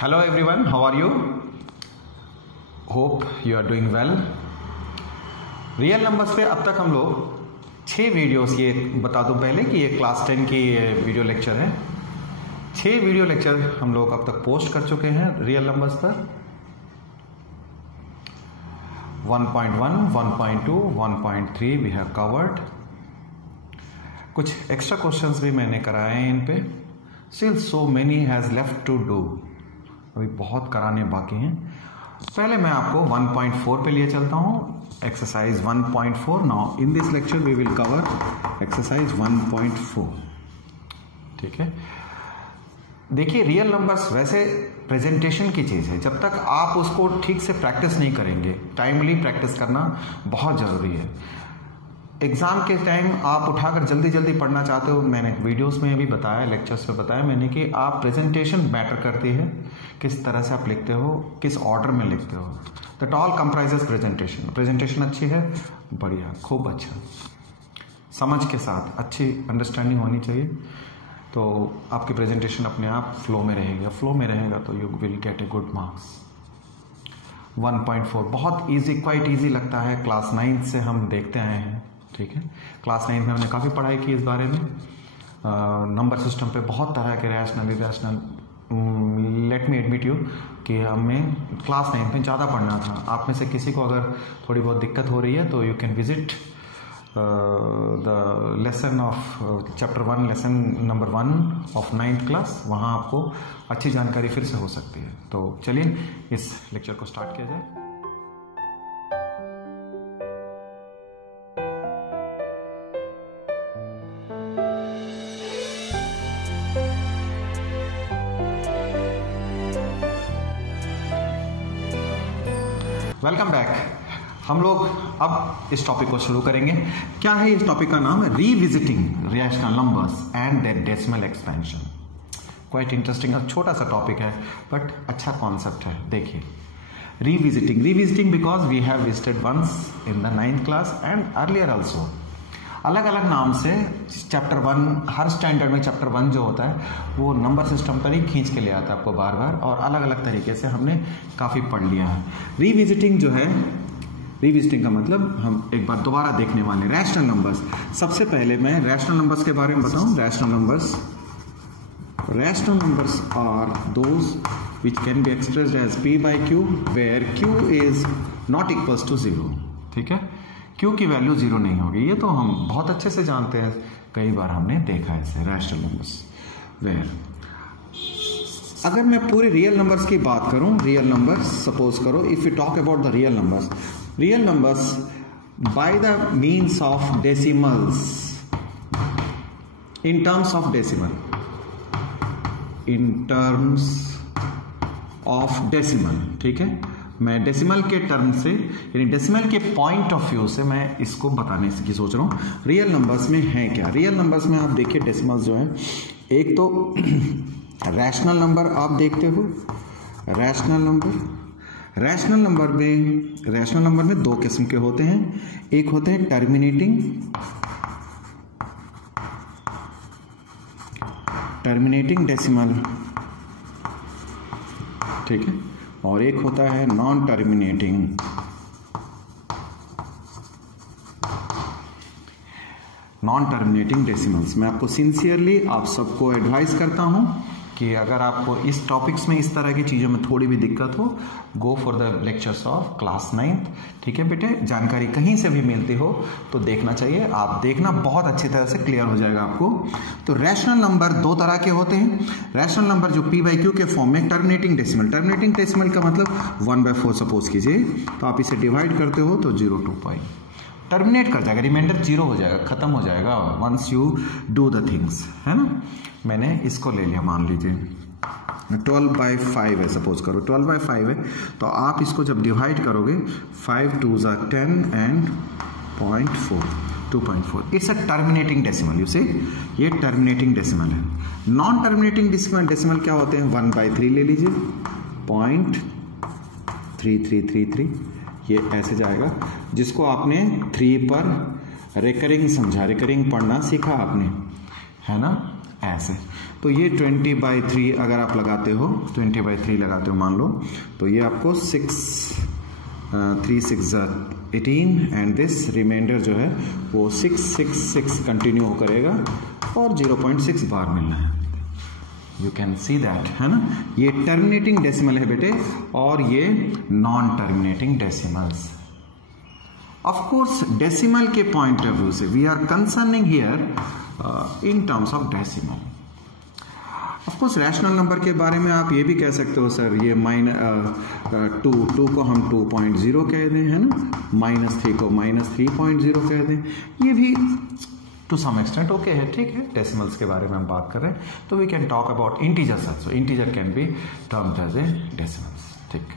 Hello everyone, how are you? Hope you are doing well. Real numbers पे अब तक हम लोग 6 वीडियोस, ये बता दूं पहले कि ये क्लास 10 की वीडियो लेक्चर है। 6 वीडियो लेक्चर हम लोग अब तक पोस्ट कर चुके हैं रियल नंबर्स पर। 1.1, 1.2, 1.3 वी हैव कवर्ड। कुछ एक्स्ट्रा क्वेश्चंस भी मैंने कराए हैं इन पे। Still so many has left to do, अभी बहुत कराने बाकी हैं। पहले मैं आपको 1.4 पे लिए चलता हूं, exercise 1.4। Now in this lecture we will cover exercise 1.4। ठीक है, देखिए रियल नंबर्स वैसे प्रेजेंटेशन की चीज़ है। जब तक आप उसको ठीक से प्रैक्टिस नहीं करेंगे, टाइमली प्रैक्टिस करना बहुत ज़रूरी है। एग्ज़ाम के टाइम आप उठाकर जल्दी जल्दी पढ़ना चाहते हो, मैंने वीडियोस में भी बताया, लेक्चर्स पे बताया मैंने कि आप प्रेजेंटेशन मैटर करती है, किस तरह से आप लिखते हो, किस ऑर्डर में लिखते हो। That all comprises presentation. Presentation अच्छी है, बढ़िया, खूब अच्छा, समझ के साथ अच्छी अंडरस्टैंडिंग होनी चाहिए, तो आपकी प्रेजेंटेशन अपने आप फ्लो में रहेगा। फ्लो में रहेगा तो you will get a good marks. 1.4 बहुत ईजी, क्वाइट ईजी लगता है। क्लास 9 से हम देखते आए हैं। ठीक है, क्लास 9 में हमने काफ़ी पढ़ाई की इस बारे में। नंबर सिस्टम पे बहुत तरह के rational, irrational. Let me admit you कि हमें क्लास 9 में ज़्यादा पढ़ना था। आप में से किसी को अगर थोड़ी बहुत दिक्कत हो रही है तो you can visit the lesson of chapter 1, lesson number 1 of 9th class. वहाँ आपको अच्छी जानकारी फिर से हो सकती है। तो चलिए इस लेक्चर को स्टार्ट किया जाए। Welcome back. हम लोग अब इस टॉपिक को शुरू करेंगे। क्या है इस टॉपिक का नाम है? Revisiting rational numbers and their decimal expansion. Quite interesting और छोटा सा टॉपिक है, बट अच्छा कॉन्सेप्ट है। देखिए, revisiting because we have visited once in the 9th class and earlier also. अलग अलग नाम से चैप्टर 1, हर स्टैंडर्ड में चैप्टर 1 जो होता है वो नंबर सिस्टम पर ही खींच के ले आता है आपको बार बार, और अलग अलग तरीके से हमने काफ़ी पढ़ लिया है। रीविजिटिंग जो है, रीविजिटिंग का मतलब हम एक बार दोबारा देखने वाले रैशनल नंबर्स। सबसे पहले मैं रैशनल नंबर्स के बारे में बताऊं। Rational numbers are those which can be expressed as p/q where q is not equals to 0। ठीक है, q की वैल्यू 0 नहीं होगी। ये तो हम बहुत अच्छे से जानते हैं, कई बार हमने देखा है इसे। रैशनल नंबर्स वेयर, अगर मैं पूरे रियल नंबर्स की बात करूं, रियल नंबर्स सपोज करो, if you talk about the real numbers by the means of decimals, in terms of decimal, ठीक है, मैं डेसिमल के टर्म से, यानी डेसिमल के पॉइंट ऑफ व्यू से मैं इसको बताने की सोच रहा हूँ। रियल नंबर्स में है क्या? रियल नंबर्स में आप देखिए डेसिमल्स जो है, एक तो रैशनल नंबर आप देखते हो। रैशनल नंबर में 2 किस्म के होते हैं। एक होते हैं टर्मिनेटिंग डेसिमल, ठीक है, और एक होता है नॉन टर्मिनेटिंग डेसिमल्स। मैं आपको सिंसियरली आप सबको एडवाइस करता हूं कि अगर आपको इस टॉपिक्स में इस तरह की चीज़ों में थोड़ी भी दिक्कत हो, go for the lectures of class 9th। ठीक है बेटे, जानकारी कहीं से भी मिलती हो तो देखना चाहिए। आप देखना, बहुत अच्छी तरह से क्लियर हो जाएगा आपको। तो रैशनल नंबर 2 तरह के होते हैं। रैशनल नंबर जो p/q के फॉर्म में, टर्मिनेटिंग डेसिमल का मतलब 1/4 सपोज कीजिए, तो आप इसे डिवाइड करते हो तो 0 to π टर्मिनेट कर जाएगा, रिमाइंडर 0 हो जाएगा, खत्म हो जाएगा once you do the things, है ना। मैंने इसको ले लिया, मान लीजिए 12/5 है, सपोज करो 12/5 है, तो आप इसको जब डिवाइड करोगे 5 2 = 10 and 2.4 it's a terminating decimal. You से ये टर्मिनेटिंग डेसिमल है। नॉन टर्मिनेटिंग डेसिमल क्या होते हैं? 1/3 ले लीजिए, 0.3333, ये ऐसे जाएगा, जिसको आपने 3 पर रिकरिंग समझा, रिकरिंग पढ़ना सीखा आपने, है ना, ऐसे। तो ये 20/3 अगर आप लगाते हो, 20/3 लगाते हो मान लो, तो ये आपको 3 6 18 एंड दिस रिमाइंडर जो है वो 6 6 6 कंटिन्यू करेगा और 0.6 बार मिलना है। यू कैन सी दैट, है ना। ये टर्मिनेटिंग डेसिमल है बेटे, और ये non terminating decimals. Of course decimal के पॉइंट ऑफ व्यू से we are concerning here in terms of decimal. Of course rational number के बारे में आप ये भी कह सकते हो सर, ये टू को हम 2.0 कह दें, है ना, -3 को -3.0 कह दें, ये भी टू सम एक्सटेंट ओके है, ठीक है। डेसिमल्स के बारे में हम बात कर रहे हैं, तो we can talk about integers also. Integer can be termed as a decimals, ठीक।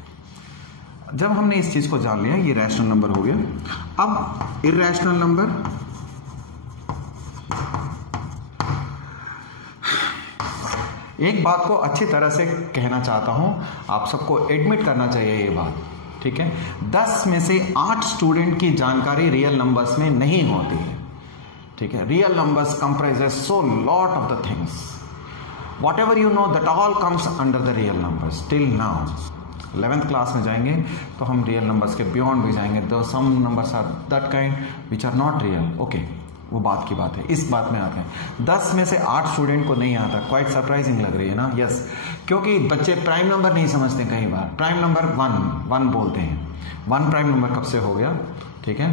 जब हमने इस चीज को जान लिया, ये रैशनल नंबर हो गया। अब इर्रेशनल नंबर, एक बात को अच्छी तरह से कहना चाहता हूं, आप सबको एडमिट करना चाहिए ये बात, ठीक है। 10 में से 8 स्टूडेंट की जानकारी रियल नंबर्स में नहीं होती है, ठीक है। Real numbers comprises so lot of the things, what ever you know that all comes under the real numbers till now. 11th class में जाएंगे तो हम रियल नंबर्स के बियॉन्ड भी जाएंगे, दो some numbers are that kind which are not real, okay, वो बात की बात है। इस बात में आते हैं, 10 में से 8 स्टूडेंट को नहीं आता, क्वाइट सरप्राइजिंग लग रही है ना, यस, क्योंकि बच्चे प्राइम नंबर नहीं समझते, कई बार प्राइम नंबर 1 बोलते हैं। 1 प्राइम नंबर कब से हो गया, ठीक है।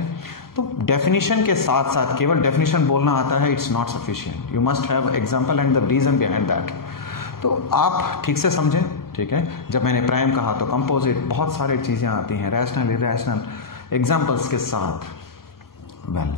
तो डेफिनेशन के साथ साथ केवल डेफिनेशन बोलना आता है, it's not sufficient, you must have example and the reason behind that. तो आप ठीक से समझें, ठीक है। जब मैंने प्राइम कहा तो कंपोजिट, बहुत सारी चीजें आती हैं, रैशनल इरैशनल, एग्जांपल्स के साथ। वेल,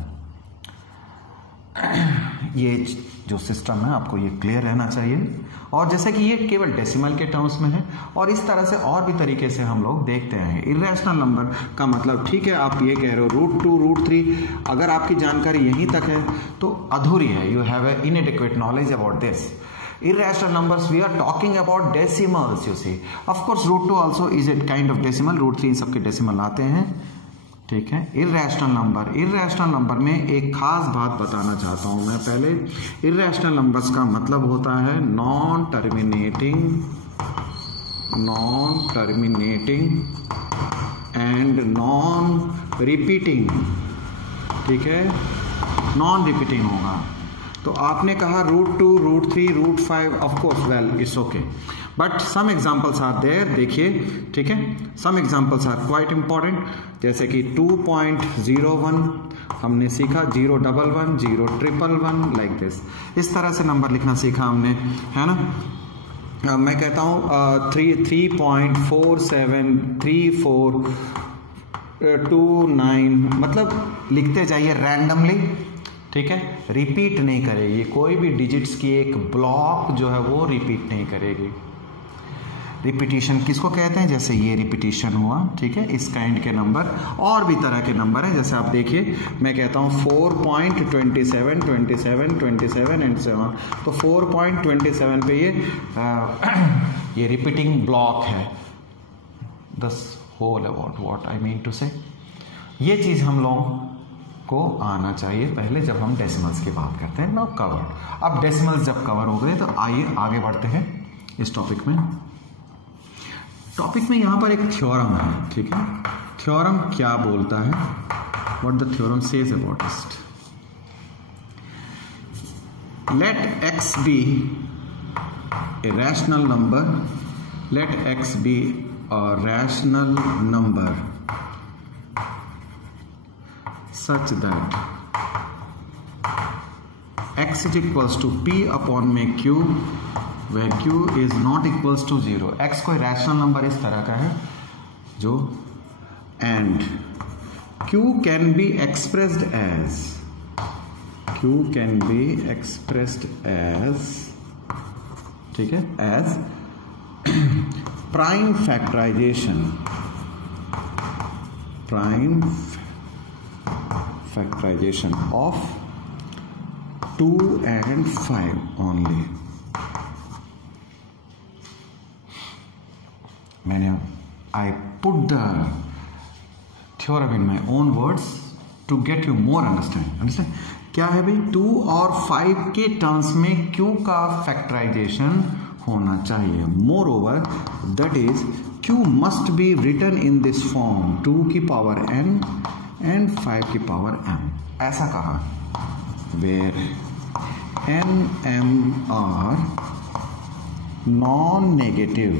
ये जो सिस्टम है आपको ये क्लियर रहना चाहिए, और जैसे कि ये केवल डेसिमल के टर्म्स में है, और इस तरह से और भी तरीके से हम लोग देखते हैं। इर्रेशनल नंबर का मतलब, ठीक है, आप ये कह रहे हो √2 √3, अगर आपकी जानकारी यहीं तक है तो अधूरी है, you have a इनएडिक्वेट knowledge about this. Irrational numbers, we are talking about decimals, you see. Of course, √2 also is a kind of decimal, √3 इन सबके डेसिमल आते हैं, ठीक है। इर्रेशनल नंबर में एक खास बात बताना चाहता हूं मैं पहले। इर्रेशनल नंबर्स का मतलब होता है non terminating and non repeating, ठीक है, नॉन रिपीटिंग होगा। तो आपने कहा √2 √3 √5, of course, well, it's okay, but some examples are there, देखिए, ठीक है। Some examples are quite important, जैसे कि 2.01 हमने सीखा, 011 011 लाइक दिस, इस तरह से नंबर लिखना सीखा हमने, है ना। मैं कहता हूँ 3.473429, मतलब लिखते जाइए रैंडमली, ठीक है, रिपीट नहीं करेगी, कोई भी डिजिट्स की एक ब्लॉक जो है वो रिपीट नहीं करेगी। रिपीटिशन किसको कहते हैं, जैसे ये रिपीटिशन हुआ, ठीक है, इस काइंड के नंबर, और भी तरह के नंबर हैं, जैसे आप देखिए, मैं कहता हूँ 4.27 27 27 एंड 7, तो 4.27 पे ये रिपीटिंग ब्लॉक है। This whole about what I mean to say, ये चीज हम लोग को आना चाहिए पहले जब हम डेसिमल्स की बात करते हैं। No covered. अब डेसिमल्स जब कवर हो गए तो आइए आगे बढ़ते हैं इस टॉपिक में। यहां पर एक थ्योरम है, ठीक है। थ्योरम क्या बोलता है, what the theorem says about it. Let x be a rational number, let x be a rational number such that x is equals to p upon में q, where q is not equals to 0। x कोई rational number इस तरह का है जो, and q can be expressed as, ठीक है, as prime factorization of 2 and 5 only। I put the theorem in my own words to get you more understand। क्या है भाई, 2 और 5 के टर्म्स में q का फैक्टराइजेशन होना चाहिए। Moreover that is q must be written in this form 2 की पावर n एंड 5 की पावर m, ऐसा कहा, where n m are non negative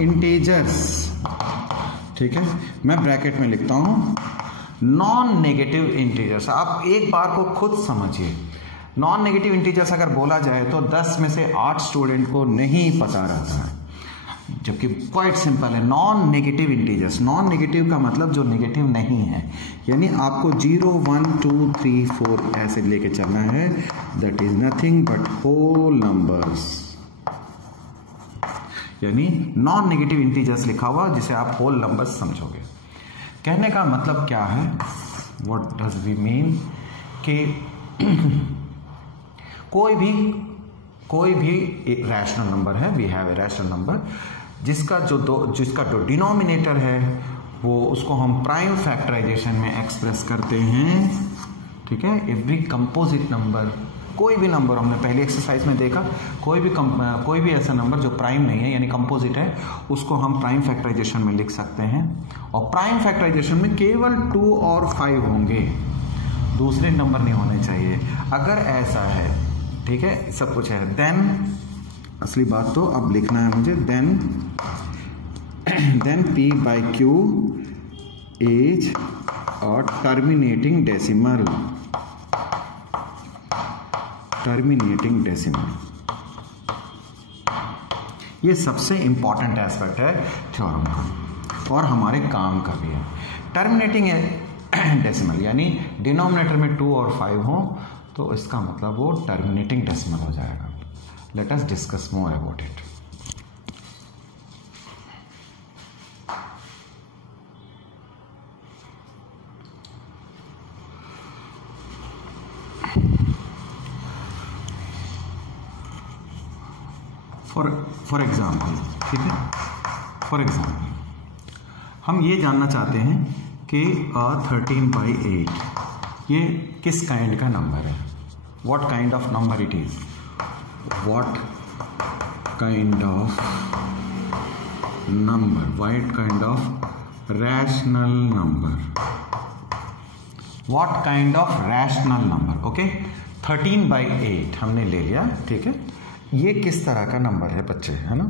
integers. ठीक है, मैं ब्रैकेट में लिखता हूं नॉन नेगेटिव इंटीजर्स। आप एक बार को खुद समझिए, नॉन नेगेटिव इंटीजर्स अगर बोला जाए तो 10 में से 8 स्टूडेंट को नहीं पता रहता है, जबकि क्वाइट सिंपल है। Non negative integers, non negative का मतलब जो नेगेटिव नहीं है, यानी आपको 0 1 2 3 4 ऐसे लेके चलना है। That is nothing but whole numbers, यानी नॉन नेगेटिव इंटीजर्स लिखा हुआ जिसे आप होल नंबर्स समझोगे। कहने का मतलब क्या है, व्हाट डज वी मीन, कि कोई भी रैशनल नंबर है, we have a rational number जिसका जो डिनोमिनेटर है वो उसको हम प्राइम फैक्टराइजेशन में एक्सप्रेस करते हैं। ठीक है, एवरी कंपोजिट नंबर, कोई भी नंबर, हमने पहली एक्सरसाइज में देखा, कोई भी ऐसा नंबर जो प्राइम नहीं है यानी कंपोजिट है, उसको हम प्राइम फैक्टराइजेशन में लिख सकते हैं। और प्राइम फैक्टराइजेशन में केवल 2 और 5 होंगे, दूसरे नंबर नहीं होने चाहिए। अगर ऐसा है, ठीक है, सब कुछ है, देन असली बात तो अब लिखना है मुझे, then p by q is और टर्मिनेटिंग डेसिमल, ये सबसे इंपॉर्टेंट एस्पेक्ट है थ्योरम का और हमारे काम का भी है। टर्मिनेटिंग डेसिमल यानी डिनोमिनेटर में 2 और 5 हो तो इसका मतलब वो टर्मिनेटिंग डेसिमल हो जाएगा। Late us discuss more about it. For example, ठीक है, फॉर एग्जाम्पल हम ये जानना चाहते हैं कि 13/8 ये किस काइंड का नंबर है, what kind of number it is, what kind of number, what kind of rational number, what kind of rational number. Okay, 13/8 हमने ले लिया, ठीक है, ये किस तरह का नंबर है बच्चे, है ना।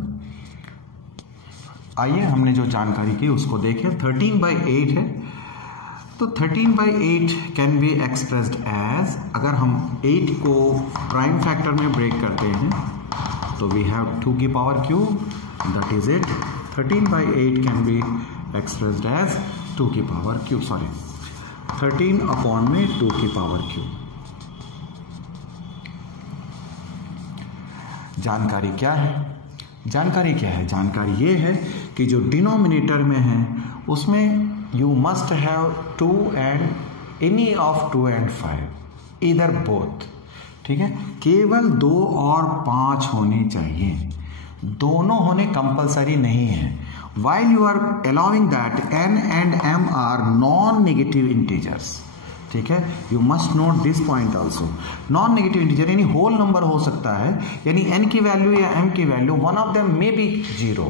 आइए हमने जो जानकारी की उसको देखें। 13/8 है तो 13/8 कैन बी एक्सप्रेस्ड एज, अगर हम 8 को प्राइम फैक्टर में ब्रेक करते हैं तो वी हैव 2 की power q, that is it. 13/8 can be expressed as 2 की पावर क्यू, सॉरी 13 अपॉन में 2 की पावर क्यू। जानकारी क्या है, जानकारी क्या है, जानकारी ये है कि जो डिनोमिनेटर में है उसमें you must have 2 and any of 2 and 5, इधर बोथ, ठीक है, केवल 2 और 5 होने चाहिए, दोनों होने कंपलसरी नहीं है। while you are allowing that n and m are non-negative integers, ठीक है, you must note this point also. Non negative integer यानी होल नंबर हो सकता है, यानी n की वैल्यू या m की value one of them may be 0,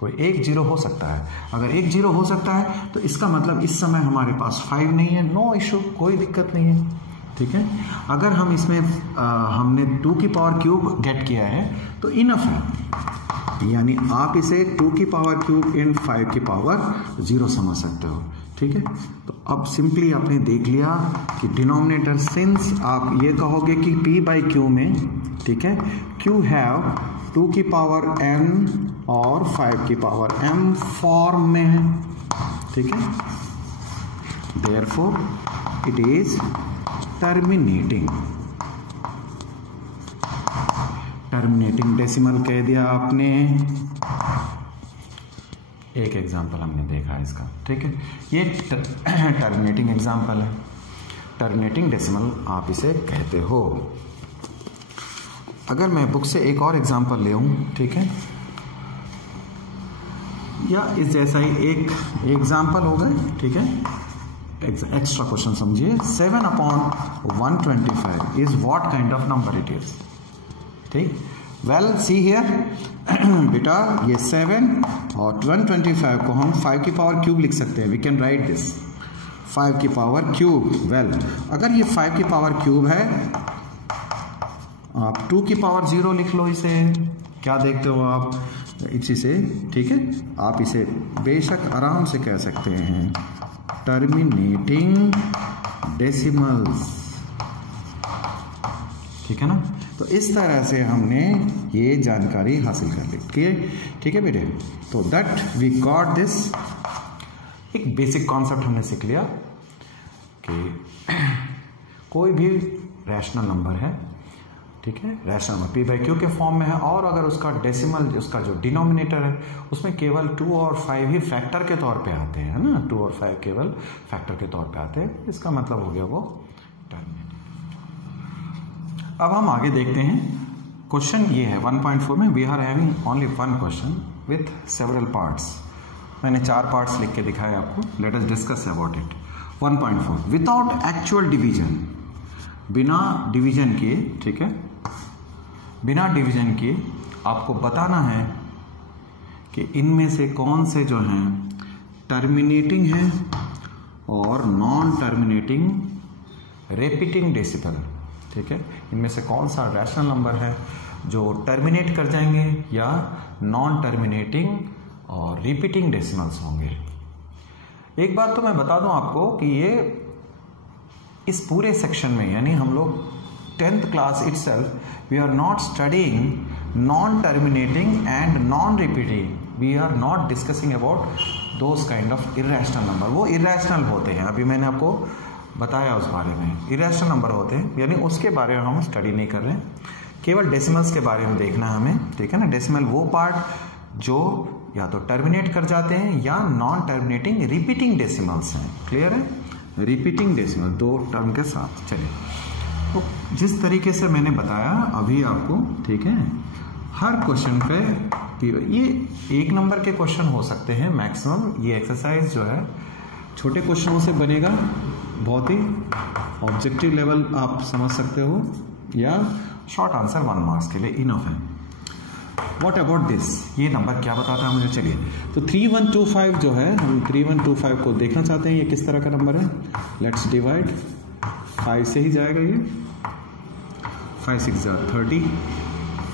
कोई एक 0 हो सकता है। अगर एक 0 हो सकता है तो इसका मतलब इस समय हमारे पास 5 नहीं है, नो इशू, कोई दिक्कत नहीं है, ठीक है। अगर हम इसमें हमने 2 की पावर क्यूब गेट किया है तो इनफ है, यानी आप इसे 2 की पावर क्यूब इन 5 की पावर 0 समझ सकते हो, ठीक है। तो अब सिंपली आपने देख लिया कि डिनोमिनेटर, सिंस आप ये कहोगे कि p/q में, ठीक है, q हैव 2 की पावर n और 5 की पावर m फॉर्म में है, ठीक है, therefore it is terminating decimal कह दिया आपने। एक एग्जाम्पल हमने देखा है इसका, ठीक है, ये टर्मिनेटिंग एग्जाम्पल है, टर्मिनेटिंग डेसिमल आप इसे कहते हो। अगर मैं बुक से एक और एग्जाम्पल ले आऊं, ठीक है, या इस जैसा ही एक एग्जाम्पल हो गए, ठीक है, एक्स्ट्रा क्वेश्चन समझिए, 7/125 is what kind of number it is. ठीक, वेल सी हियर बेटा, ये 7 और 125 को हम 5 की पावर क्यूब लिख सकते हैं। वी कैन राइट दिस 5 की पावर क्यूब। वेल अगर ये 5 की पावर क्यूब है, आप 2 की पावर 0 लिख लो इसे। क्या देखते हो आप इसी से? ठीक है, आप इसे बेशक आराम से कह सकते हैं टर्मिनेटिंग डेसिमल्स। ठीक है ना? तो इस तरह से हमने ये जानकारी हासिल कर ली। ठीक है बेटे, तो दैट वी गॉट दिस। एक बेसिक कॉन्सेप्ट हमने सीख लिया कि कोई भी रैशनल नंबर है, ठीक है, rational number p by Q के फॉर्म में है, और अगर उसका डेसिमल, उसका जो डिनोमिनेटर है, उसमें केवल 2 और 5 ही फैक्टर के तौर पे आते हैं, है ना, 2 और 5 केवल फैक्टर के तौर पे आते हैं, इसका मतलब हो गया वो टर्मिनेटर। अब हम आगे देखते हैं। क्वेश्चन ये है 1.4 में, we are having only one question with several parts. मैंने 4 पार्ट्स लिख के दिखाए आपको। Let us discuss about it. 1.4, without actual division, बिना डिवीजन किए, ठीक है, बिना डिवीजन किए आपको बताना है कि इनमें से कौन से जो हैं टर्मिनेटिंग हैं और नॉन टर्मिनेटिंग रिपीटिंग डेसिमल। ठीक है, इनमें से कौन सा रैशनल नंबर है जो टर्मिनेट कर जाएंगे या नॉन टर्मिनेटिंग और रिपीटिंग डेसिमल्स होंगे। एक बात तो मैं बता दूं आपको कि ये इस पूरे सेक्शन में, यानी हम लोग 10th class itself, we are not studying non terminating and non repeating, we are not discussing about those kind of irrational number. वो इरेशनल होते हैं, अभी मैंने आपको बताया उस बारे में, इरेशनल नंबर होते हैं, यानी उसके बारे में हम स्टडी नहीं कर रहे हैं, केवल डेसिमल्स के बारे में देखना है हमें। ठीक है ना, डेसिमल वो पार्ट जो या तो टर्मिनेट कर जाते हैं या नॉन टर्मिनेटिंग रिपीटिंग डेसिमल्स हैं। क्लियर है? रिपीटिंग डेसिमल 2 टर्म के साथ। चलिए, तो जिस तरीके से मैंने बताया अभी आपको, ठीक है, हर क्वेश्चन पे ये 1 नंबर के क्वेश्चन हो सकते हैं मैक्सिमम। ये एक्सरसाइज जो है छोटे क्वेश्चनों से बनेगा, बहुत ही ऑब्जेक्टिव लेवल आप समझ सकते हो, या शॉर्ट आंसर 1 मार्क्स के लिए इनफ है। व्हाट अबाउट दिस, ये नंबर क्या बताता है मुझे? चलिए, तो 3125 जो है, हम 3125 को देखना चाहते हैं ये किस तरह का नंबर है। लेट्स डिवाइड, 5 से ही जाएगा ये, 5 6 30,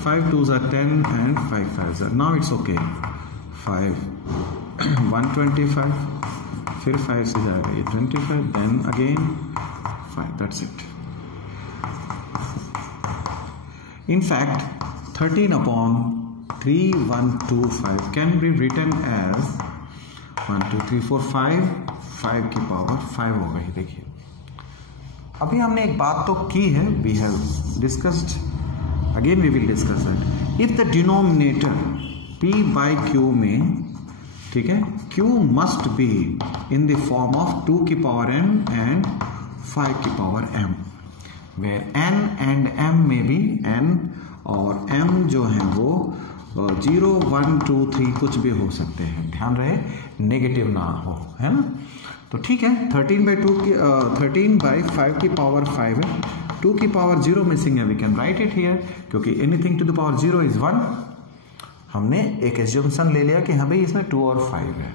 5 2 10 एंड 5 5 नाउ इट्स ओके। 5 125, फिर 5 से जाएगा ये 25, then again 5, that's it. In fact 13/3125 can be written as 1 2 3 4 5 की पावर 5 होगा। ये देखिए, अभी हमने एक बात तो की है, we have discussed, again we will discuss that. If the denominator p by q में, ठीक है, q must be in the form of 2 की पावर n एंड 5 की power m, where n and m में भी n और m जो है वो 0 1 2 3 कुछ भी हो सकते हैं, ध्यान रहे नेगेटिव ना हो, है ना। तो ठीक है, 13/5 की पावर 5 है, 2 की पावर 0 मिसिंग है, we can write it here, क्योंकि anything to the power 0 is 1। हमने एक एज्यूम्पशन ले लिया कि हाँ भाई इसमें 2 और 5 है।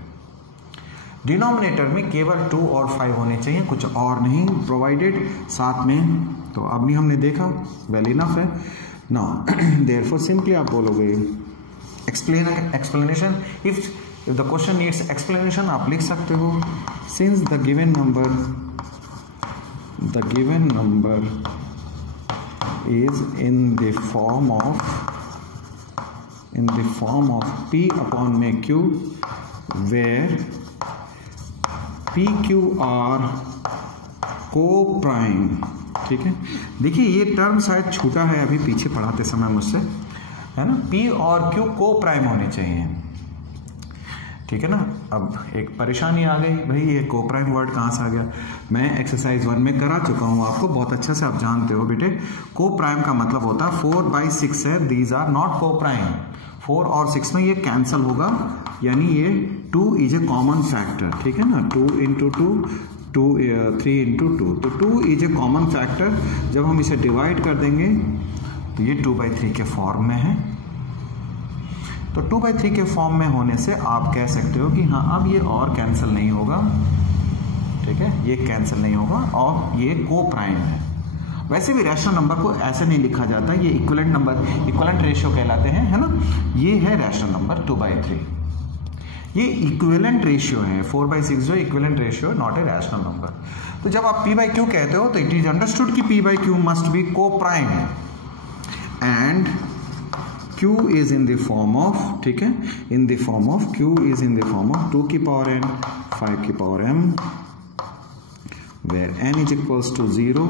डिनोमिनेटर में केवल 2 और 5 होने चाहिए, कुछ और नहीं, प्रोवाइडेड साथ में। तो अभी हमने देखा, वेल इनफ है। नाउ देयरफॉर सिंपली आप बोलोगे explanation. If the question needs explanation आप लिख सकते हो, since the given number is in the form of p upon q, where pq are co-prime। ठीक है, देखिए ये टर्म शायद छूटा है अभी पीछे पढ़ाते समय मुझसे, है ना, p और q को प्राइम होने चाहिए। ठीक है ना। अब एक परेशानी आ गई, भाई ये को प्राइम वर्ड कहाँ से आ गया। मैं एक्सरसाइज 1 में करा चुका हूँ आपको, बहुत अच्छे से आप जानते हो बेटे। को प्राइम का मतलब होता है 4/6 है, दीज आर नॉट को प्राइम। 4 और 6 में ये कैंसिल होगा, यानी ये 2 इज ए कॉमन फैक्टर, ठीक है ना, 2 इंटू 2 3 इंटू 2, तो 2 इज ए कॉमन फैक्टर। जब हम इसे डिवाइड कर देंगे तो ये 2/3 के फॉर्म में है। तो 2/3 के फॉर्म में होने से आप कह सकते हो कि हाँ अब ये और कैंसिल नहीं होगा, ठीक है, ये कैंसिल नहीं होगा और ये को प्राइम है। वैसे भी रैशनल नंबर को ऐसे नहीं लिखा जाता, ये इक्विवेलेंट नंबर, इक्विवेलेंट रेशियो कहलाते हैं, है ना। ये है रैशनल नंबर 2/3, ये इक्विवेलेंट रेशियो है। 4/6 जो equivalent ratio, not a rational number. तो जब आप p/q कहते हो तो इट इज अंडरस्टूड कि p/q मस्ट बी को prime and q is in the form of, ठीक है, in the form of q is in the form of 2 की पावर n 5 की power m, where n is equals to 0,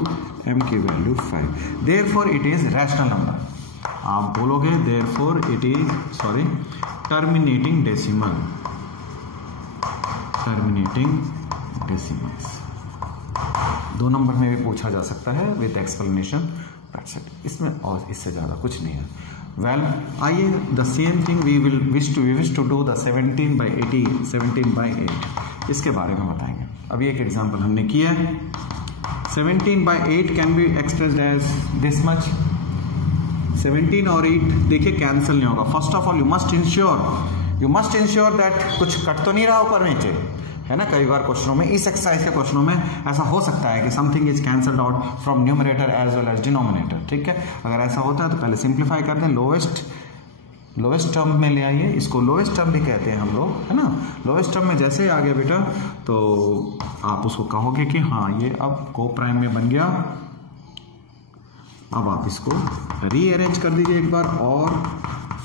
m की value 5, therefore it is rational number। आप बोलोगे therefore it is, sorry, terminating decimal, terminating decimals। 2 number में भी पूछा जा सकता है with explanation, that's it। इसमें और इससे ज़्यादा कुछ नहीं है। वेल आइए the same thing we wish to do the 17/80, 17/8, इसके बारे में बताएंगे। अभी एक एग्जांपल हमने किया है। 17/8 can be expressed as this much. 17 और 8 देखिए कैंसिल नहीं होगा। First of all you must ensure that कुछ कट तो नहीं रहा ऊपर नीचे, है ना। कई बार क्वेश्चनों में, इस एक्सरसाइज के क्वेश्चनों में ऐसा हो सकता है कि something is cancelled out from numerator as well as denominator, ठीक है। अगर ऐसा होता है तो पहले सिंप्लीफाई कर दें, लोएस्ट टर्म में ले आइए। इसको लोएस्ट टर्म भी कहते हैं हम लोग, है ना। लोएस्ट टर्म में जैसे आ गया बेटा तो आप उसको कहोगे कि हाँ ये अब को प्राइम में बन गया। अब आप इसको रीअरेंज कर दीजिए एक बार और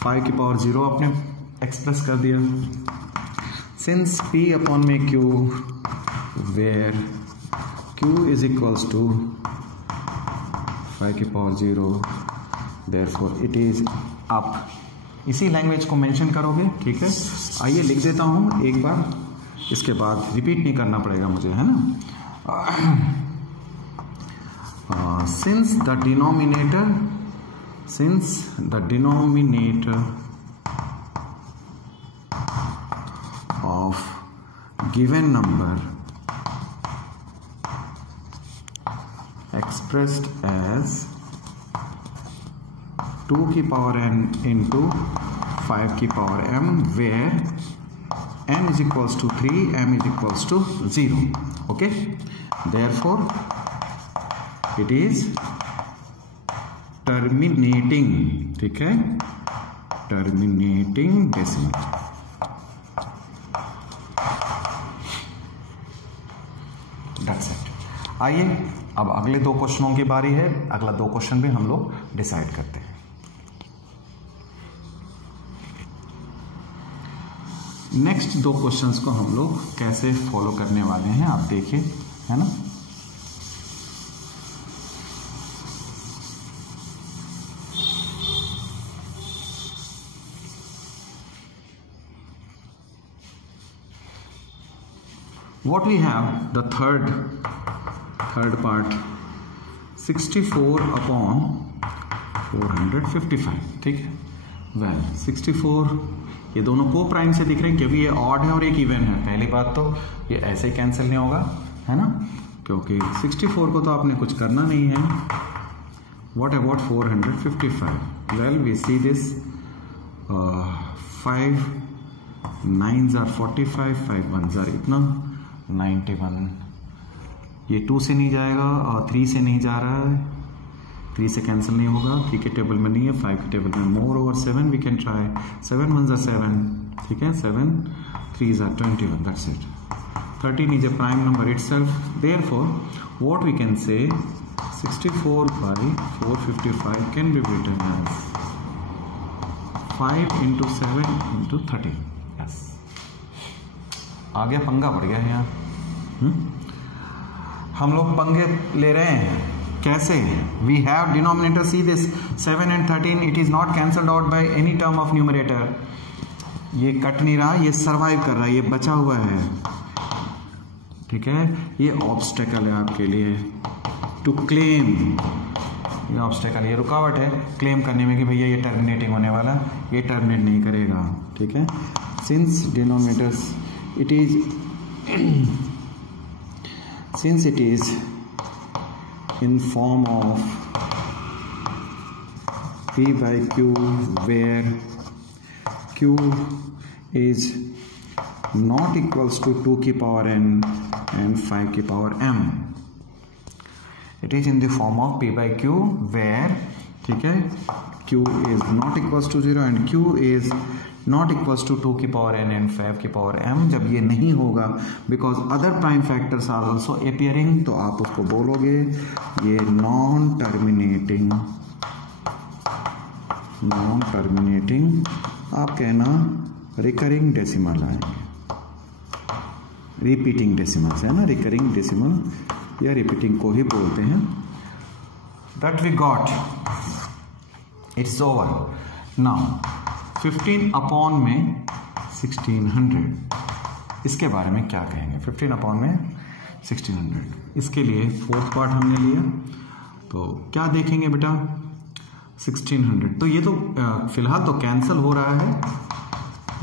5 की पावर 0 आपने एक्सप्रेस कर दिया। Since p upon में q, where q is equals to 5 की power 0, therefore it is up। इसी लैंग्वेज को मेंशन करोगे, ठीक है। आइए लिख देता हूँ एक बार, इसके बाद रिपीट नहीं करना पड़ेगा मुझे, है ना। Since the denominator of given number expressed as 2 की पावर n into 5 की power m, where n is equals to 3, m is equals to 0, okay, therefore it is terminating, ठीक है, terminating decimal। आइए अब अगले 2 क्वेश्चनों की बारी है। अगला 2 क्वेश्चन भी हम लोग डिसाइड करते हैं। नेक्स्ट 2 क्वेश्चंस को हम लोग कैसे फॉलो करने वाले हैं आप देखिए, है ना। What we have, the third part, 64/455, ठीक है। वेल 64 ये दोनों को प्राइम से दिख रहे हैं क्योंकि ये ऑड है और एक इवन है। पहली बात तो ये ऐसे ही कैंसिल नहीं होगा, है ना, क्योंकि 64 को तो आपने कुछ करना नहीं है। What about 455? Well, we see this 5 9s are 45, 5 1s are इतना 91। ये 2 से नहीं जाएगा और 3 से नहीं जा रहा है, 3 से कैंसिल नहीं होगा, 3 के टेबल में नहीं है, 5 के टेबल में। Moreover 7 we can try, 7 1s are 7, ठीक है, 7 3s are 21, that's it। 13 is a prime number itself, therefore what we can say, 64/455 can be written as 5 into 7 into 13। yes, आ गया, पंगा पड़ गया है यहाँ। हम लोग पंगे ले रहे हैं कैसे। We have denominator, see this 7 and 13, it is not cancelled out by any term of numerator. ये कट नहीं रहा, ये सरवाइव कर रहा है, ये बचा हुआ है, ठीक है। ये ऑब्स्टेकल है आपके लिए टू क्लेम ये ऑब्स्टेकल, ये रुकावट है क्लेम करने में कि भैया ये टर्मिनेटिंग होने वाला, ये टर्मिनेट नहीं करेगा, ठीक है। Since denominators it is in form of P by Q where Q is not equals to 2 की power n and 5 की power m. It is in the form of P by Q where, ठीक है, Q is not equals to 0 and Q is not equals to 2 की power n and 5 की power m. जब ये नहीं होगा because other prime factors are also appearing, तो आप उसको बोलोगे ये नॉन टर्मिनेटिंग आप कहना रिकरिंग डेसिमल आएंगे, रिपीटिंग डेसिमल्स है ना, रिकरिंग डेसिमल या रिपीटिंग को ही बोलते हैं। That we got, it's over now. 15 upon में 1600, इसके बारे में क्या कहेंगे? 15 अपॉन में 1600, इसके लिए फोर्थ पार्ट हमने लिया, तो क्या देखेंगे बेटा? 1600, तो ये तो फिलहाल तो कैंसिल हो रहा है,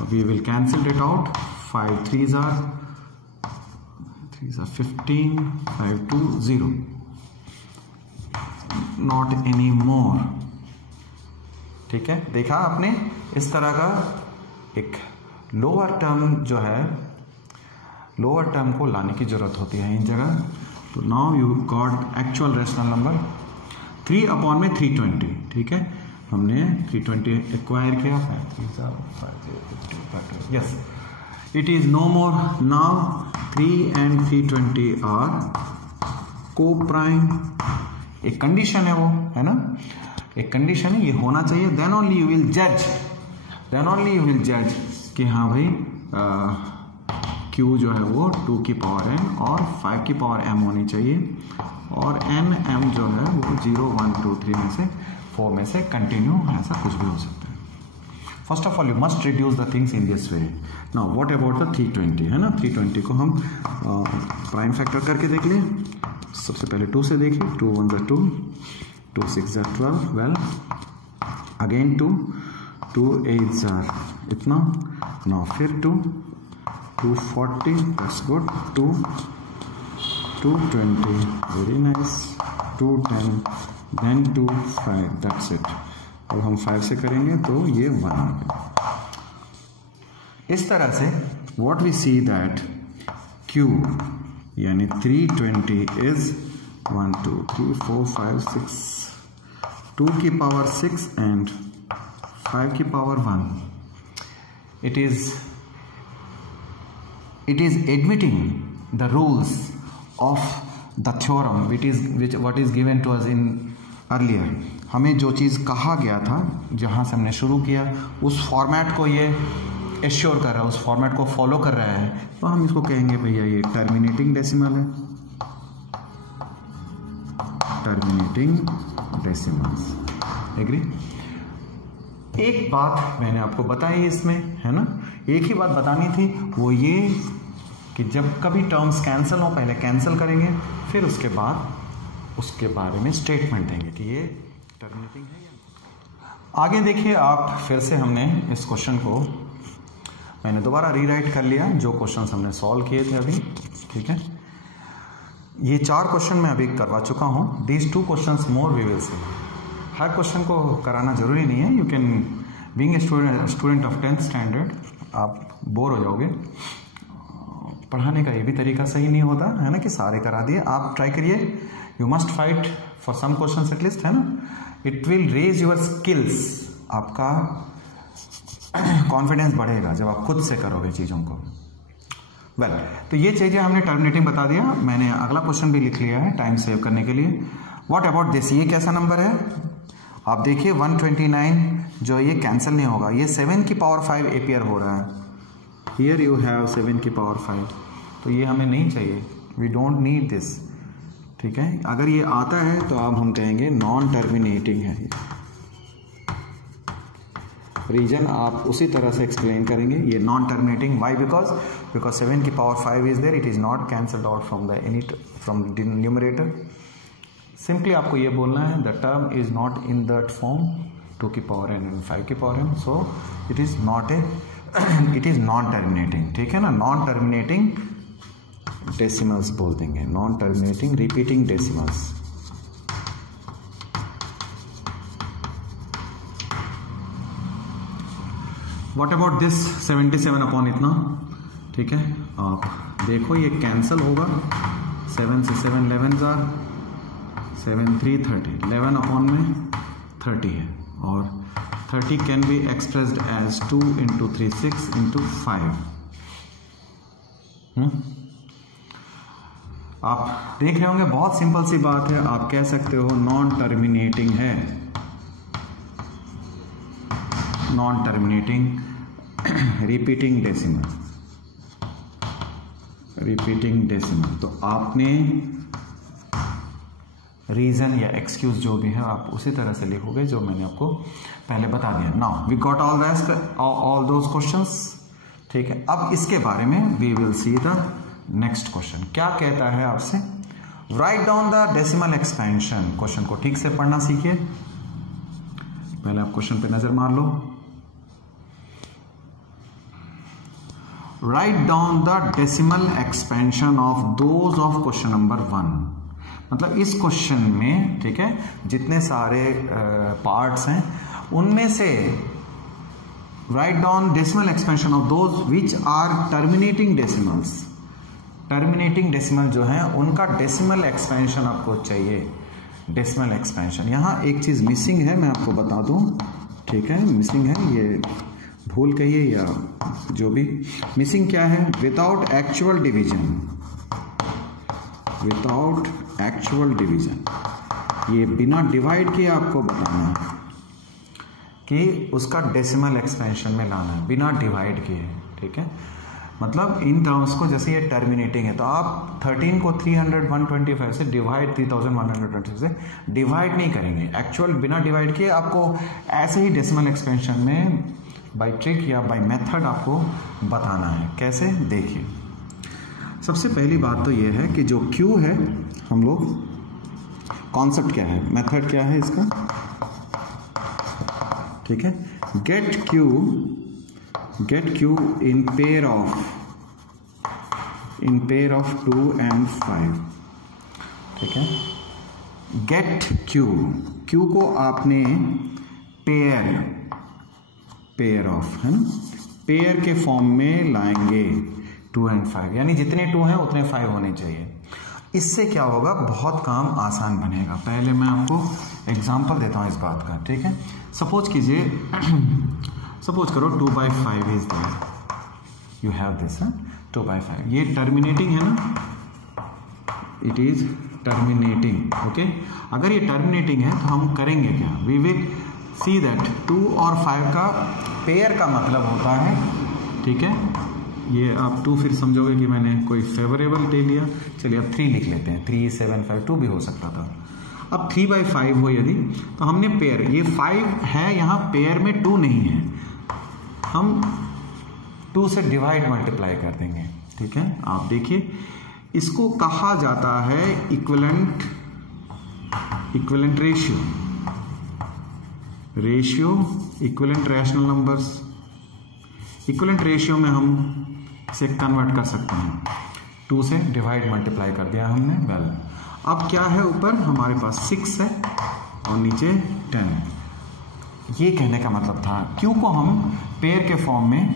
we will cancel it out. 5 3s are 15, 5 2 0, not any more, ठीक है। देखा आपने, इस तरह का एक लोअर टर्म जो है, लोअर टर्म को लाने की जरूरत होती है इन जगह। तो now you got actual rational number 3 upon में 320, ठीक है, हमने 320 एक्वायर किया। 5 yes, it is no more now 3 and 320 are coprime, एक कंडीशन है वो, है ना, एक कंडीशन है, ये होना चाहिए। देन ओनली यू विल जज कि हाँ भाई Q जो है वो 2 की पावर n और 5 की पावर m होनी चाहिए, और n m जो है वो 0 1 2 3 में से 4 में से कंटिन्यू, ऐसा कुछ भी हो सकता है। First of all you must reduce the things in this way. Now what about the 320, है ना, 320 को हम प्राइम फैक्टर करके देख लें। सबसे पहले 2 से देखिए, 2 1 = 2, 2 6 = 12, वेल अगेन 2 8 = इतना, नाउ फिर 2 240, that's good, 220, very nice, 210, then 2 5, that's it. अब हम 5 से करेंगे तो ये 1 आ गया। इस तरह से what we see that Q यानी 320 इज 1 2 3 4 5 6, 2 की पावर 6 एंड 5 की power 1। It is admitting the rules of the theorem what is given to us in earlier। हमें जो चीज़ कहा गया था, जहाँ से हमने शुरू किया, उस फॉर्मेट को ये एश्योर कर रहा है, उस फॉर्मेट को फॉलो कर रहा है, तो हम इसको कहेंगे भैया ये टर्मिनेटिंग डेसिमल है, टर्मिनेटिंग डेसिमल्स। एग्री? एक बात मैंने आपको बताई इसमें, है ना, एक ही बात बतानी थी, वो ये कि जब कभी टर्म्स कैंसिल हो, पहले कैंसिल करेंगे, फिर उसके बाद उसके बारे में स्टेटमेंट देंगे कि ये टर्मिनेटिंग है या। आगे देखिए आप, फिर से हमने इस क्वेश्चन को मैंने दोबारा रीराइट कर लिया, जो क्वेश्चंस हमने सॉल्व किए थे अभी, ठीक है। ये 4 क्वेश्चन मैं अभी करवा चुका हूँ। These 2 questions more we will see. हर क्वेश्चन को कराना जरूरी नहीं है, you can being a student of 10th standard आप बोर हो जाओगे। पढ़ाने का ये भी तरीका सही नहीं होता है ना कि सारे करा दिए। आप ट्राई करिए, you must fight for some questions at least, है ना। It will raise your skills, आपका कॉन्फिडेंस बढ़ेगा जब आप खुद से करोगे चीज़ों को। वेल, तो ये चीज़ें हमने टर्मिनेटिंग बता दिया। मैंने अगला क्वेश्चन भी लिख लिया है टाइम सेव करने के लिए। व्हाट अबाउट दिस, ये कैसा नंबर है? आप देखिए 129 जो ये कैंसिल नहीं होगा, ये 7 की पावर 5 एपियर हो रहा है। हियर यू हैव 7 की पावर 5, तो ये हमें नहीं चाहिए, वी डोंट नीड दिस, ठीक है। अगर ये आता है तो अब हम कहेंगे नॉन टर्मिनेटिंग है। रीजन आप उसी तरह से एक्सप्लेन करेंगे, ये नॉन टर्मिनेटिंग। वाई? बिकॉज 7 की power 5 is there, it is not cancelled out from the numerator. Simply आपको ये बोलना है the term is not in that form 2 की पावर n and 5 की power n, so it is not it is non terminating, ठीक है ना। Non terminating decimals बोल देंगे, non terminating repeating decimals. What about this 77 upon इतना, ठीक है। आप देखो ये कैंसल होगा, 7 से 7 11 जार 7 3 30, 11 अपॉन में 30 है, और 30 can be expressed as 2 into 3 6 into 5। आप देख रहे होंगे बहुत सिंपल सी बात है। आप कह सकते हो नॉन टर्मिनेटिंग है, non terminating repeating decimal, repeating decimal. तो आपने रीजन या एक्सक्यूज जो भी है आप उसी तरह से लिखोगे जो मैंने आपको पहले बता दिया। Now we got all those questions, ठीक है। अब इसके बारे में we will see the next question. क्या कहता है आपसे, write down the decimal expansion. Question को ठीक से पढ़ना सीखिए। पहले आप क्वेश्चन पे नजर मार लो। Write down the decimal expansion of those of question number 1। मतलब इस क्वेश्चन में, ठीक है, जितने सारे पार्ट्स हैं उनमें से write down decimal expansion of those which are terminating decimals. Terminating decimal जो है उनका डेसिमल एक्सपेंशन आपको चाहिए, डेसिमल एक्सपेंशन। यहाँ एक चीज मिसिंग है, मैं आपको बता दूं, ठीक है, मिसिंग है, ये भूल कहिए या जो भी। मिसिंग क्या है, without actual division, without actual division, ये बिना डिवाइड किए आपको बताना है कि उसका डेसिमल एक्सपेंशन में लाना है, बिना डिवाइड किए, ठीक है। मतलब इन टर्म्स को, जैसे ये टर्मिनेटिंग है तो आप 13 को 300 से डिवाइड 3120 से डिवाइड नहीं करेंगे, एक्चुअल बिना डिवाइड किए आपको ऐसे ही डेसिमल एक्सपेंशन में बाय ट्रिक या बाय मेथड आपको बताना है। कैसे, देखिए। सबसे पहली बात तो ये है कि जो Q है, हम लोग कॉन्सेप्ट क्या है, मेथड क्या है इसका, ठीक है। Get Q in pair of 2 and 5, ठीक है। गेट Q को आपने पेयर ऑफ, है ना, पेयर के फॉर्म में लाएंगे 2 and 5, यानी जितने 2 हैं उतने 5 होने चाहिए। इससे क्या होगा, बहुत काम आसान बनेगा। पहले मैं आपको एग्जांपल देता हूं इस बात का, ठीक है। सपोज कीजिए, सपोज करो 2/5 is there, you have this 2/5, ये टर्मिनेटिंग है ना, इट इज टर्मिनेटिंग, ओके। अगर ये टर्मिनेटिंग है तो हम करेंगे क्या, वी विल सी दैट 2 और 5 का पेयर का मतलब होता है, ठीक है। ये आप 2 फिर समझोगे कि मैंने कोई फेवरेबल ले लिया। चलिए अब 3 लिख लेते हैं, 3 7 5 2 भी हो सकता था। अब 3/5 हो यदि, तो हमने पेयर, ये 5 है यहाँ, पेयर में 2 नहीं है, हम 2 से डिवाइड मल्टीप्लाई कर देंगे, ठीक है। आप देखिए, इसको कहा जाता है equivalent ratio, equivalent rational numbers. Equivalent ratio में हम इसे कन्वर्ट कर सकते हैं, 2 से डिवाइड मल्टीप्लाई कर दिया हमने, वेल। अब क्या है, ऊपर हमारे पास 6 है और नीचे 10 है। ये कहने का मतलब था Q को हम पेयर के फॉर्म में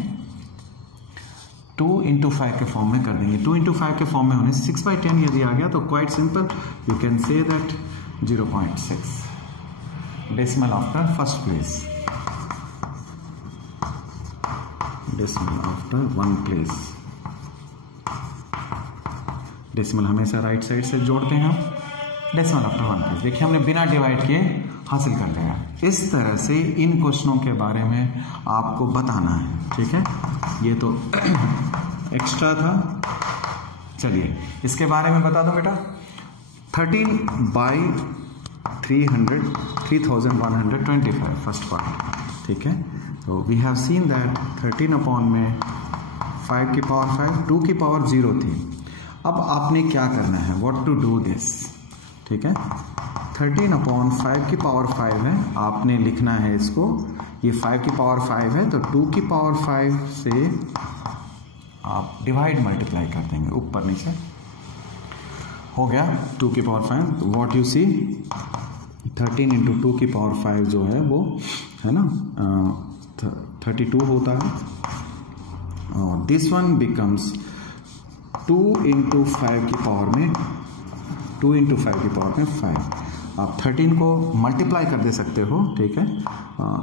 2 into 5 के फॉर्म में कर देंगे। 2 into 5 के फॉर्म में होने से 6/10 यदि आ गया तो quite simple, you can say that 0.6 decimal after first place, decimal after 1 place. Decimal हमेशा राइट साइड से जोड़ते हैं हम, डेसिमल आफ्टर 1 प्लेस। देखिए हमने बिना डिवाइड किए हासिल कर लिया। इस तरह से इन क्वेश्चनों के बारे में आपको बताना है, ठीक है। ये तो एक्स्ट्रा था। चलिए इसके बारे में बता दो बेटा। 13/3125 फर्स्ट पार्ट, ठीक है। तो we have seen that 13 upon में 5 की पावर 5, 2 की पावर 0 थी। अब आपने क्या करना है, व्हाट टू डू दिस, ठीक है। 13 अपॉन 5 की पावर 5 है, आपने लिखना है इसको, ये 5 की पावर 5 है तो 2 की पावर 5 से आप डिवाइड मल्टीप्लाई कर देंगे, ऊपर नीचे हो गया 2 की power 5। What you see 13 into 2 की पावर 5 जो है वो है ना 32 होता है, और दिस वन बिकम्स 2 इंटू 5 की पावर में 2 इंटू 5 की पावर में 5। आप 13 को मल्टीप्लाई कर दे सकते हो, ठीक है,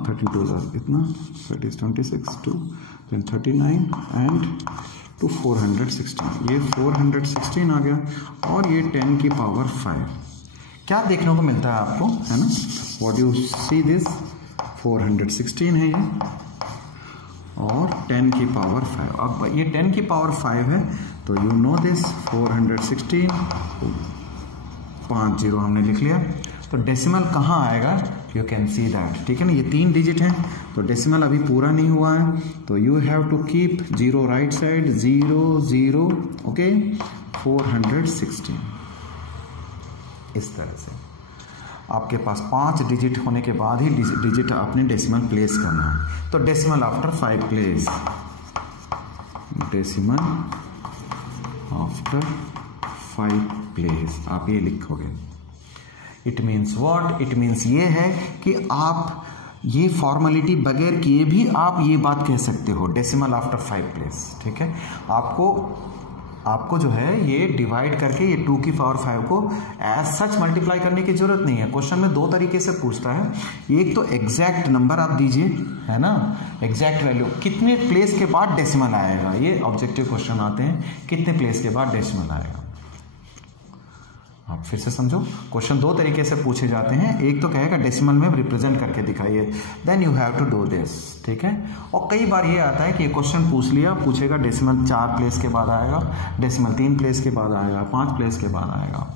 32 इतना, that is 26 2 then 39 and to 416, ये 416 आ गया, और ये 10 की पावर 5। क्या देखने को मिलता है आपको, है ना, व्हाट यू सी दिस 416 है ये, और 10 की पावर 5। अब ये 10 की पावर 5 है तो यू नो दिस 416, 5 0 हमने लिख लिया। तो डेसिमल कहाँ आएगा, यू कैन सी दैट, ठीक है ना, ये 3 डिजिट हैं तो डेसिमल अभी पूरा नहीं हुआ है, तो you have to keep 0 right side, 0 0 okay 416। इस तरह से आपके पास 5 डिजिट होने के बाद ही डिजिट आपने डेसिमल प्लेस करना है। तो decimal after 5 place, decimal after 5 place आप ये लिखोगे। It means what, it means ये है कि आप ये फॉर्मेलिटी बगैर किए भी आप ये बात कह सकते हो, डेसिमल आफ्टर 5 प्लेस, ठीक है। आपको जो है ये डिवाइड करके ये 2 की पावर 5 को एज सच मल्टीप्लाई करने की जरूरत नहीं है। क्वेश्चन में 2 तरीके से पूछता है, एक तो एग्जैक्ट नंबर आप दीजिए, है ना, एग्जैक्ट वैल्यू कितने प्लेस के बाद डेसिमल आएगा, ये ऑब्जेक्टिव क्वेश्चन आते हैं, कितने प्लेस के बाद डेसिमल आएगा। आप फिर से समझो, क्वेश्चन 2 तरीके से पूछे जाते हैं, एक तो कहेगा डेसिमल में रिप्रेजेंट करके दिखाइए, then you have to do this, ठीक है। और कई बार ये आता है कि ये क्वेश्चन पूछेगा डेसिमल 4 प्लेस के बाद आएगा, डेसिमल 3 प्लेस के बाद आएगा, 5 प्लेस के बाद आएगा।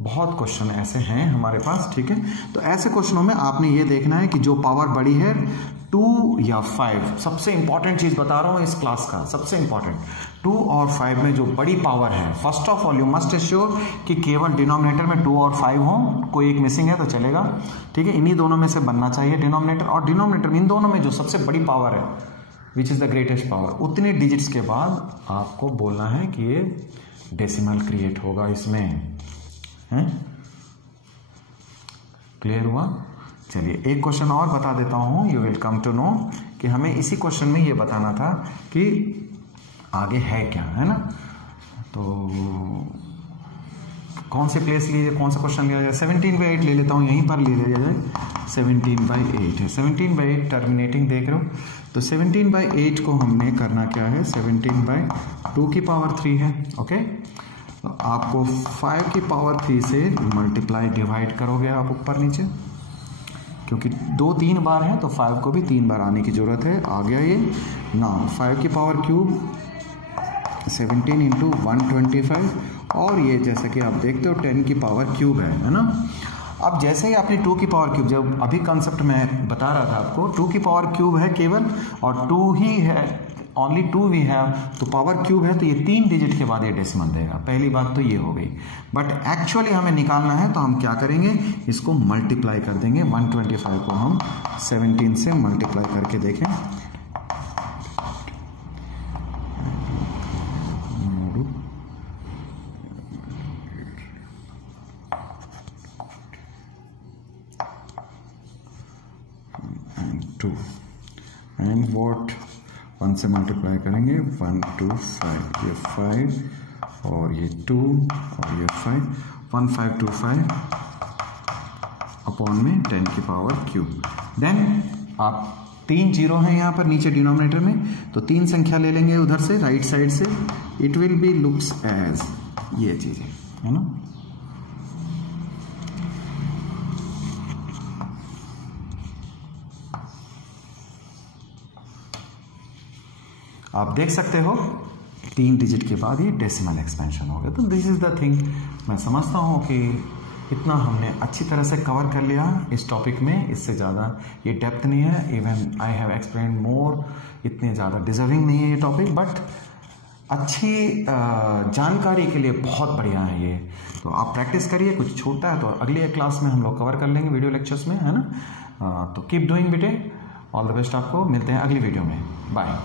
बहुत क्वेश्चन ऐसे हैं हमारे पास, ठीक है। तो ऐसे क्वेश्चनों में आपने ये देखना है कि जो पावर बड़ी है 2 या 5, सबसे इंपॉर्टेंट चीज बता रहा हूं इस क्लास का, सबसे इंपॉर्टेंट 2 और 5 में जो बड़ी पावर है, first of all you must assure कि केवल डिनोमिनेटर में 2 और 5 हो, कोई एक मिसिंग है तो चलेगा, ठीक है। इन्हीं दोनों में से बनना चाहिए डिनोमिनेटर, और डिनोमिनेटर इन दोनों में जो सबसे बड़ी पावर है which is the greatest power, उतने डिजिट्स के बाद आपको बोलना है कि ये डेसिमल क्रिएट होगा इसमें, है क्लियर हुआ। चलिए एक क्वेश्चन और बता देता हूं, you will come to know कि हमें इसी क्वेश्चन में ये बताना था कि आगे है क्या, है ना। तो कौन से प्लेस लिए, कौन सा क्वेश्चन लिया जाए, 17/8 ले लेता हूं, यहीं पर ले लिया जाए, 17/8 है, 17/8 टर्मिनेटिंग देख रहे हो, तो 17/8 को हमने करना क्या है, 17/2 की पावर 3 है, ओके। तो आपको 5 की पावर 3 से मल्टीप्लाई डिवाइड करोगे आप ऊपर नीचे, क्योंकि 2-3 बार है तो 5 को भी 3 बार आने की जरूरत है, आ गया ये ना। 5 की पावर क्यूब 17 इंटू 125, और ये जैसा कि आप देखते हो 10 की पावर क्यूब है ना। अब जैसे ही आपने 2 की पावर क्यूब, जब अभी कंसेप्ट में बता रहा था आपको, 2 की पावर क्यूब है केवल, और 2 ही है, ओनली 2 वी हैव, तो पावर क्यूब है तो ये 3 डिजिट के बाद ये डेसिमल देगा, पहली बात तो ये हो गई। बट एक्चुअली हमें निकालना है तो हम क्या करेंगे, इसको मल्टीप्लाई कर देंगे, 125 को हम 17 से मल्टीप्लाई करके देखें, एंड व्हाट 1 से मल्टीप्लाई करेंगे, 1 2 5, ये 5 और ये 2 और ये 5, 1525 अपॉन में 10 की पावर क्यूब। देन आप 3 0 हैं यहाँ पर नीचे डिनोमिनेटर में, तो 3 संख्या ले लेंगे उधर से राइट साइड से, it will be looks as ये चीजें, है ना। आप देख सकते हो 3 डिजिट के बाद ही डेसिमल एक्सपेंशन हो गया। तो दिस इज द थिंग, मैं समझता हूँ कि इतना हमने अच्छी तरह से कवर कर लिया इस टॉपिक में, इससे ज़्यादा ये डेप्थ नहीं है, इवन आई हैव एक्सप्लेन मोर, इतने ज़्यादा डिजर्विंग नहीं है ये टॉपिक, बट अच्छी जानकारी के लिए बहुत बढ़िया है ये। तो आप प्रैक्टिस करिए, कुछ छूटता है तो अगली क्लास में हम लोग कवर कर लेंगे वीडियो लेक्चर्स में, है ना। तो कीप डूइंग बेटे, ऑल द बेस्ट आपको, मिलते हैं अगली वीडियो में, बाय।